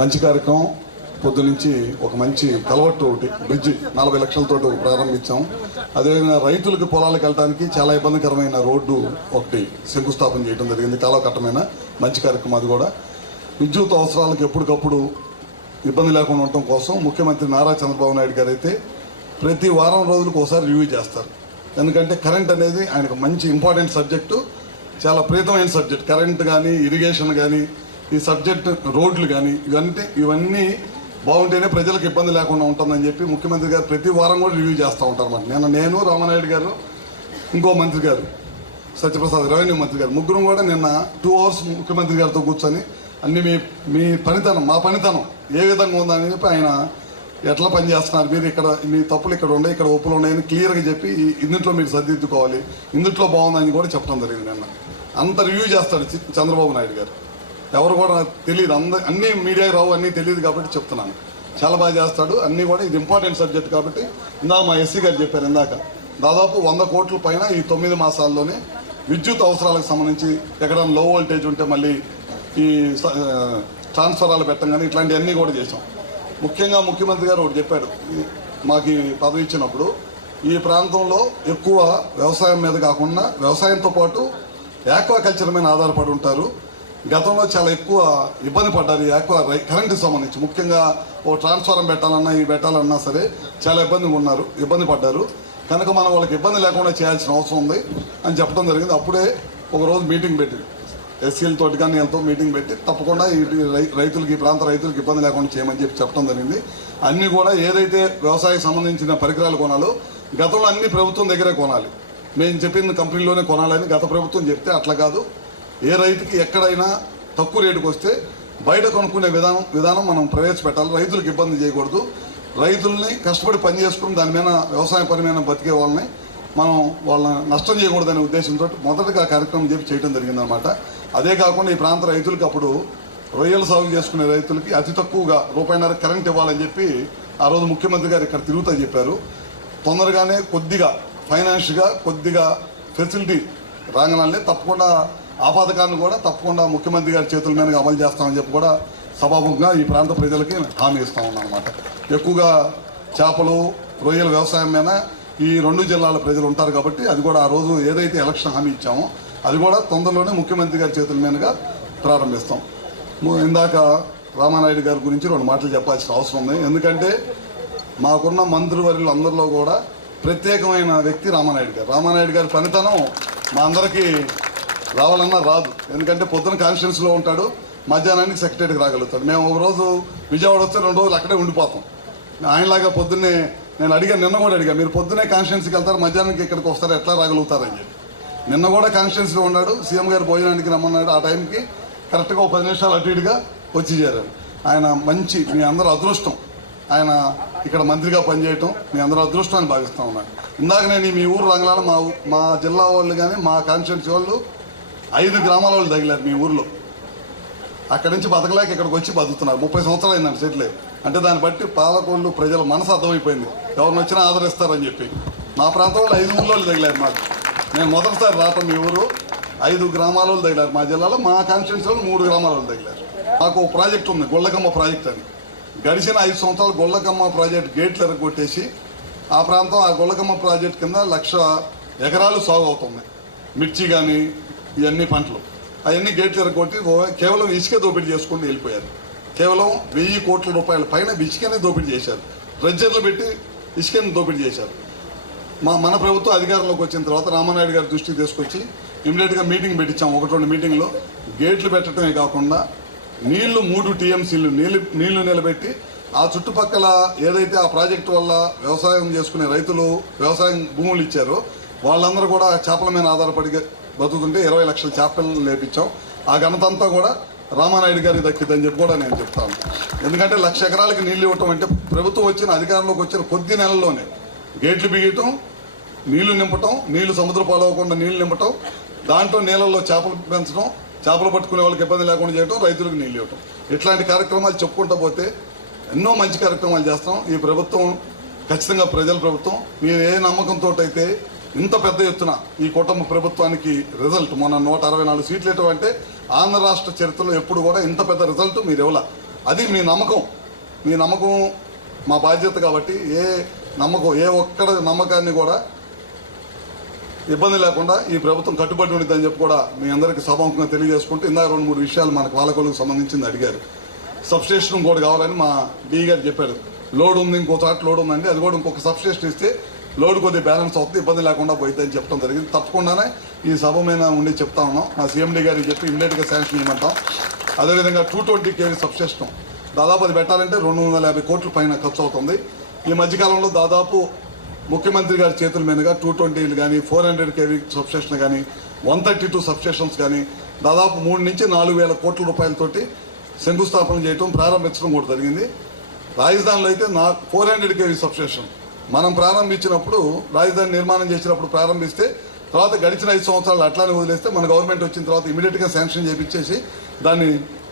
మంచి కార్యక్రమం. పొద్దు నుంచి ఒక మంచి కలవట్టు ఒకటి బ్రిడ్జి నలభై లక్షలతో ప్రారంభించాం. అదేవిధంగా రైతులకు పొలాలకు వెళ్ళడానికి చాలా ఇబ్బందికరమైన రోడ్డు ఒకటి శంకుస్థాపన చేయడం జరిగింది. కాలకట్టమైన మంచి కార్యక్రమం అది కూడా. విద్యుత్ అవసరాలకు ఎప్పటికప్పుడు ఇబ్బంది లేకుండా ఉండటం కోసం ముఖ్యమంత్రి నారా చంద్రబాబు నాయుడు గారు అయితే ప్రతి వారం రోజులకు ఒకసారి రివ్యూ చేస్తారు. ఎందుకంటే కరెంట్ అనేది ఆయనకు మంచి ఇంపార్టెంట్ సబ్జెక్టు చాలా ప్రీతమైన సబ్జెక్ట్. కరెంట్ కానీ ఇరిగేషన్ కానీ ఈ సబ్జెక్ట్ రోడ్లు కానీ ఇవన్నీ ఇవన్నీ బాగుంటేనే ప్రజలకు ఇబ్బంది లేకుండా ఉంటుందని చెప్పి ముఖ్యమంత్రి గారు ప్రతి వారం కూడా రివ్యూ చేస్తూ ఉంటారు అన్నమాట. నేను నేను రామనాయుడు గారు ఇంకో మంత్రి గారు సత్యప్రసాద్ రెవెన్యూ మంత్రి గారు ముగ్గురు కూడా నిన్న టూ అవర్స్ ముఖ్యమంత్రి గారితో కూర్చొని అన్ని మీ మీ పనితనం మా పనితనం ఏ విధంగా ఉందని చెప్పి ఆయన ఎట్లా పని చేస్తున్నారు మీరు ఇక్కడ మీ తప్పులు ఇక్కడ ఉన్నాయి ఇక్కడ ఒప్పులు ఉన్నాయని క్లియర్గా చెప్పి ఇందుట్లో మీరు సర్దిద్దుకోవాలి ఇందుట్లో బాగుందని కూడా చెప్పడం జరిగింది నిన్న. అంత రివ్యూ చేస్తాడు చంద్రబాబు నాయుడు గారు. ఎవరు కూడా తెలియదు. అంద అన్నీ మీడియా రావు అన్నీ తెలియదు కాబట్టి చెప్తున్నాను. చాలా బాగా చేస్తాడు. అన్నీ కూడా ఇది ఇంపార్టెంట్ సబ్జెక్ట్ కాబట్టి ఇందాక మా ఎస్సీ గారు చెప్పారు ఇందాక. దాదాపు వంద కోట్ల పైన ఈ తొమ్మిది మాసాల్లోనే విద్యుత్ అవసరాలకు సంబంధించి ఎక్కడైనా లో వోల్టేజ్ ఉంటే మళ్ళీ ఈ ట్రాన్స్ఫరాలు పెట్టం కానీ ఇట్లాంటివన్నీ కూడా చేసాం ముఖ్యంగా ముఖ్యమంత్రి గారు ఒకటి చెప్పాడు. ఈ- మాకు ఈ పదవి ఇచ్చినప్పుడు ఈ ప్రాంతంలో ఎక్కువ వ్యవసాయం మీద కాకుండా వ్యవసాయంతో పాటు ఆక్వాకల్చర్ మీద ఆధారపడి ఉంటారు. గతంలో చాలా ఎక్కువ ఇబ్బంది పడ్డారు. ఎక్కువ కరెంటు రై- సంబంధించి. ముఖ్యంగా ఓ ట్రాన్స్ఫారం పెట్టాలన్నా ఇవి పెట్టాలన్నా సరే చాలా ఇబ్బందిగా ఉన్నారు. ఇబ్బంది పడ్డారు. కనుక మనం వాళ్ళకి ఇబ్బంది లేకుండా చేయాల్సిన అవసరం ఉంది అని చెప్పడం జరిగింది. అప్పుడే ఒకరోజు మీటింగ్ పెట్టి ఎస్సీలతో కానీ ఎంతో మీటింగ్ పెట్టి తప్పకుండా ఈ రైతులకి ఈ ప్రాంత రైతులకు ఇబ్బంది లేకుండా చేయమని చెప్పి చెప్పడం జరిగింది. అన్నీ కూడా ఏదైతే వ్యవసాయం సంబంధించిన పరికరాలు కొనాలో గతంలో అన్ని ప్రభుత్వం దగ్గరే కొనాలి. మేము చెప్పిన కంపెనీలోనే కొనాలని గత ప్రభుత్వం చెప్తే అట్లా కాదు. ఏ రైతుకి ఎక్కడైనా తక్కువ రేటుకు వస్తే బయట కొనుక్కునే విధానం విధానం మనం ప్రవేశపెట్టాలి. రైతులకు ఇబ్బంది చేయకూడదు. రైతుల్ని కష్టపడి పని చేసుకుని దాని మీద వ్యవసాయ పని బతికే వాళ్ళని మనం వాళ్ళని నష్టం చేయకూడదనే ఉద్దేశంతో మొదటగా కార్యక్రమం చెప్పి చేయడం జరిగిందనమాట అదే కాకుండా ఈ ప్రాంత రైతులకి అప్పుడు రొయ్యలు సాగు చేసుకునే రైతులకి అతి తక్కువగా రూపాయిన్నర కరెంట్ ఇవ్వాలని చెప్పి ఆ రోజు ముఖ్యమంత్రి గారు ఇక్కడ తిరుగుతా చెప్పారు. తొందరగానే కొద్దిగా ఫైనాన్షియల్గా కొద్దిగా ఫెసిలిటీ రాగానే తప్పకుండా ఆ పథకాన్ని కూడా తప్పకుండా ముఖ్యమంత్రి గారి చేతుల మీదుగా అమలు చేస్తామని చెప్పి కూడా సభాముఖంగా ఈ ప్రాంత ప్రజలకి హామీ ఇస్తా ఉన్నాం అనమాట ఎక్కువగా చేపలు రొయ్యల వ్యవసాయం మీద ఈ రెండు జిల్లాల ప్రజలు ఉంటారు కాబట్టి అది కూడా ఆ రోజు ఏదైతే ఎలక్షన్ హామీ ఇచ్చామో అది కూడా తొందరలోనే ముఖ్యమంత్రి గారి చేతుల మీదుగా ప్రారంభిస్తాం. ఇందాక రామానాయుడు గారి గురించి రెండు మాటలు చెప్పాల్సిన అవసరం ఉంది. ఎందుకంటే మాకున్న మంత్రివర్యులు అందరిలో కూడా ప్రత్యేకమైన వ్యక్తి రామానాయుడు గారు. రామానాయుడు గారి పనితనం మా అందరికీ రావాలన్నా రాదు. ఎందుకంటే పొద్దున కాన్స్టిట్యున్సీలో ఉంటాడు మధ్యాహ్నానికి సెక్రటరీకి రాగలుగుతాడు. మేము ఒక రోజు విజయవాడ వస్తే రెండు రోజులు అక్కడే ఉండిపోతాం. ఆయనలాగా పొద్దున్నే నేను అడిగాను నిన్న కూడా అడిగాను మీరు పొద్దునే కాన్స్టిట్యున్సీకి వెళ్తారు మధ్యాహ్నానికి ఇక్కడికి వస్తారు ఎట్లా రాగలుగుతారని చెప్పి. నిన్న కూడా కాన్స్టిట్యున్సీలో ఉన్నాడు సీఎం గారు భోజనానికి రమ్మన్నాడు ఆ టైంకి. కరెక్ట్గా ఒక పది నిమిషాలు అటు ఇటుగా వచ్చి చేరారు. ఆయన మంచి మీ అందరూ అదృష్టం. ఆయన ఇక్కడ మంత్రిగా పనిచేయటం మీ అందరూ అదృష్టం అని భావిస్తా ఉన్నాను ఇందాక నేను మీ ఊరు రంగలాల మా ఊ- మా జిల్లా వాళ్ళు కానీ మా కాన్స్టిట్యున్సీ వాళ్ళు ఐదు గ్రామాల వాళ్ళు తగిలారు మీ ఊర్లో. అక్కడి నుంచి బతకలేక ఇక్కడికి వచ్చి బతుకుతున్నారు. ముప్పై సంవత్సరాలు అయిందండి సెటిల్ అంటే దాన్ని బట్టి పాలకొల్లు ప్రజల మనసు అర్థమైపోయింది. ఎవరిని వచ్చినా ఆదరిస్తారని చెప్పి. మా ప్రాంతంలో ఐదు ఊళ్ళోళ్ళు తగిలారు మాకు. నేను మొదటిసారి రావటం మీ ఊరు. ఐదు గ్రామాల వాళ్ళు తగిలారు. మా జిల్లాలో మా కాన్స్టిట్యున్సీ మూడు గ్రామాల వాళ్ళు తగిలారు. మాకు ఒక ప్రాజెక్ట్ ఉంది గొల్లకమ్మ ప్రాజెక్ట్ అని. గడిచిన ఐదు సంవత్సరాలు గొల్లకమ్మ ప్రాజెక్ట్ గేట్లు ఎరగొట్టేసి ఆ ప్రాంతం ఆ గొల్లకమ్మ ప్రాజెక్ట్ కింద లక్ష ఎకరాలు సాగు అవుతుంది. మిర్చి కానీ ఇవన్నీ పంటలు. అవన్నీ గేట్లు ఎరగొట్టి కేవలం ఇసుక దోపిడీ చేసుకుని వెళ్ళిపోయారు. కేవలం వెయ్యి కోట్ల రూపాయల పైన ఇసుకనే దోపిడీ చేశారు. ట్రెజర్లు పెట్టి ఇసుకని దోపిడీ చేశారు. మా మన ప్రభుత్వం అధికారంలోకి వచ్చిన తర్వాత రామానాయుడు గారి దృష్టికి తీసుకొచ్చి ఇమీడియట్గా మీటింగ్ పెట్టించాం. ఒకటి రెండు మీటింగ్లో గేట్లు పెట్టడమే కాకుండా నీళ్ళు మూడు టీఎంసీలు నీళ్ళు నీళ్ళు నిలబెట్టి ఆ చుట్టుపక్కల ఏదైతే ఆ ప్రాజెక్టు వల్ల వ్యవసాయం చేసుకునే రైతులు వ్యవసాయం భూములు ఇచ్చారో వాళ్ళందరూ కూడా చేపల మీద ఆధారపడి బతుకుతుంటే ఇరవై లక్షల చేపలను లేపించాం ఆ ఘనతంతా కూడా రామానాయుడు గారికి దక్కిందని చెప్పి కూడా నేను చెప్తాను. ఎందుకంటే లక్ష ఎకరాలకి నీళ్ళు ఇవ్వటం అంటే ప్రభుత్వం వచ్చిన అధికారంలోకి వచ్చిన కొద్ది నెలల్లోనే గేట్లు బిగియటం నీళ్ళు నింపటం నీళ్ళు సముద్ర పాలవకుండా నీళ్ళు నింపటం దాంట్లో నీళ్ళల్లో చేపలు పెంచడం చేపలు పట్టుకునే వాళ్ళకి ఇబ్బంది లేకుండా చేయటం రైతులకు నీళ్ళు ఇవ్వటం. ఇట్లాంటి కార్యక్రమాలు చెప్పుకుంటూ పోతే ఎన్నో మంచి కార్యక్రమాలు చేస్తాం. ఈ ప్రభుత్వం ఖచ్చితంగా ప్రజల ప్రభుత్వం. మీరు ఏ నమ్మకంతో అయితే ఇంత పెద్ద ఎత్తున ఈ కుటుంబ ప్రభుత్వానికి రిజల్ట్ మొన్న నూట అరవై నాలుగు సీట్లు ఇవ్వటం అంటే ఆంధ్ర రాష్ట్ర చరిత్రలో ఎప్పుడు కూడా ఇంత పెద్ద రిజల్ట్ మీరు ఇవ్వాల అది మీ నమ్మకం. మీ నమ్మకం మా బాధ్యత కాబట్టి ఏ నమ్మకం ఏ ఒక్కడ నమ్మకాన్ని కూడా ఇబ్బంది లేకుండా ఈ ప్రభుత్వం కట్టుబడి ఉండిద్దని చెప్పి కూడా మీ అందరికీ సభాముఖంగా తెలియజేసుకుంటూ ఇందాక రెండు మూడు విషయాలు మనకు వాళ్ళకొలకు సంబంధించింది అడిగారు. సబ్స్టేషన్ కూడా కావాలని మా డీ గారు చెప్పారు. లోడ్ ఉంది ఇంకో చోట లోడ్ ఉందండి. అది కూడా ఇంకొక సబ్స్టేషన్ ఇస్తే లోడ్ కొద్ది బ్యాలెన్స్ అవుతుంది ఇబ్బంది లేకుండా పోయిద్దని చెప్పడం జరిగింది. తప్పకుండానే ఈ సభ మీద ఉండి చెప్తా ఉన్నాం. మా సీఎండీ గారికి చెప్పి ఇమ్మీడియట్గా శాంక్షన్ ఇవ్వమంటాం. అదేవిధంగా టూ ట్వంటీ కేవీ సబ్స్టేషన్ దాదాపు అది పెట్టాలంటే రెండు వందల యాభై కోట్ల పైన ఖర్చు అవుతుంది. ఈ మధ్యకాలంలో దాదాపు ముఖ్యమంత్రి గారి చేతుల మీదుగా టూ ట్వంటీలు కానీ ఫోర్ హండ్రెడ్ కేవీ సబ్స్టేషన్ కానీ వన్ థర్టీ టూ సబ్స్టేషన్స్ కానీ దాదాపు మూడు నుంచి నాలుగు వేల కోట్ల రూపాయలతోటి శంకుస్థాపన చేయటం ప్రారంభించడం కూడా జరిగింది. రాజధానిలో అయితే నా ఫోర్ హండ్రెడ్ కేవీ సబ్స్టేషన్ మనం ప్రారంభించినప్పుడు రాజధాని నిర్మాణం చేసినప్పుడు ప్రారంభిస్తే తర్వాత గడిచిన ఐదు సంవత్సరాలు అట్లానే వదిలేస్తే మన గవర్నమెంట్ వచ్చిన తర్వాత ఇమీడియట్గా శాంక్షన్ చేపించేసి దాన్ని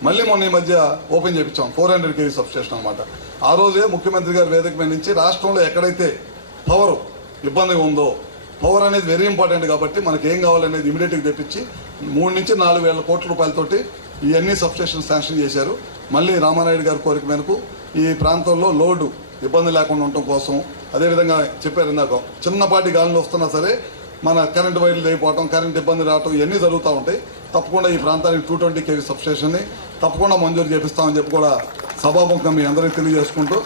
మళ్ళీ మొన్న ఈ మధ్య ఓపెన్ చేయించాం ఫోర్ హండ్రెడ్ కేవీ సబ్స్టేషన్ అనమాట ఆ రోజే ముఖ్యమంత్రి గారి వేదిక మీద నుంచి రాష్ట్రంలో ఎక్కడైతే పవర్ ఇబ్బందిగా ఉందో పవర్ అనేది వెరీ ఇంపార్టెంట్ కాబట్టి మనకి ఏం కావాలనేది ఇమీడియట్గా తెప్పించి మూడు నుంచి నాలుగు వేల కోట్ల రూపాయలతోటి ఇవన్నీ సబ్స్టేషన్ శాంక్షన్ చేశారు. మళ్ళీ రామానాయుడు గారి కోరిక మేరకు ఈ ప్రాంతంలో లోడు ఇబ్బంది లేకుండా ఉండటం కోసం అదేవిధంగా చెప్పారు ఇందాక చిన్నపాటి గాలులు వస్తున్నా సరే మన కరెంట్ వైర్లు లేకపోవటం కరెంట్ ఇబ్బంది రావటం ఇవన్నీ జరుగుతూ ఉంటాయి. తప్పకుండా ఈ ప్రాంతానికి టూ ట్వంటీ కేవీ సబ్స్టేషన్ని తప్పకుండా మంజూరు చేపిస్తామని చెప్పి కూడా సభాముఖంగా మీ అందరికీ తెలియజేసుకుంటూ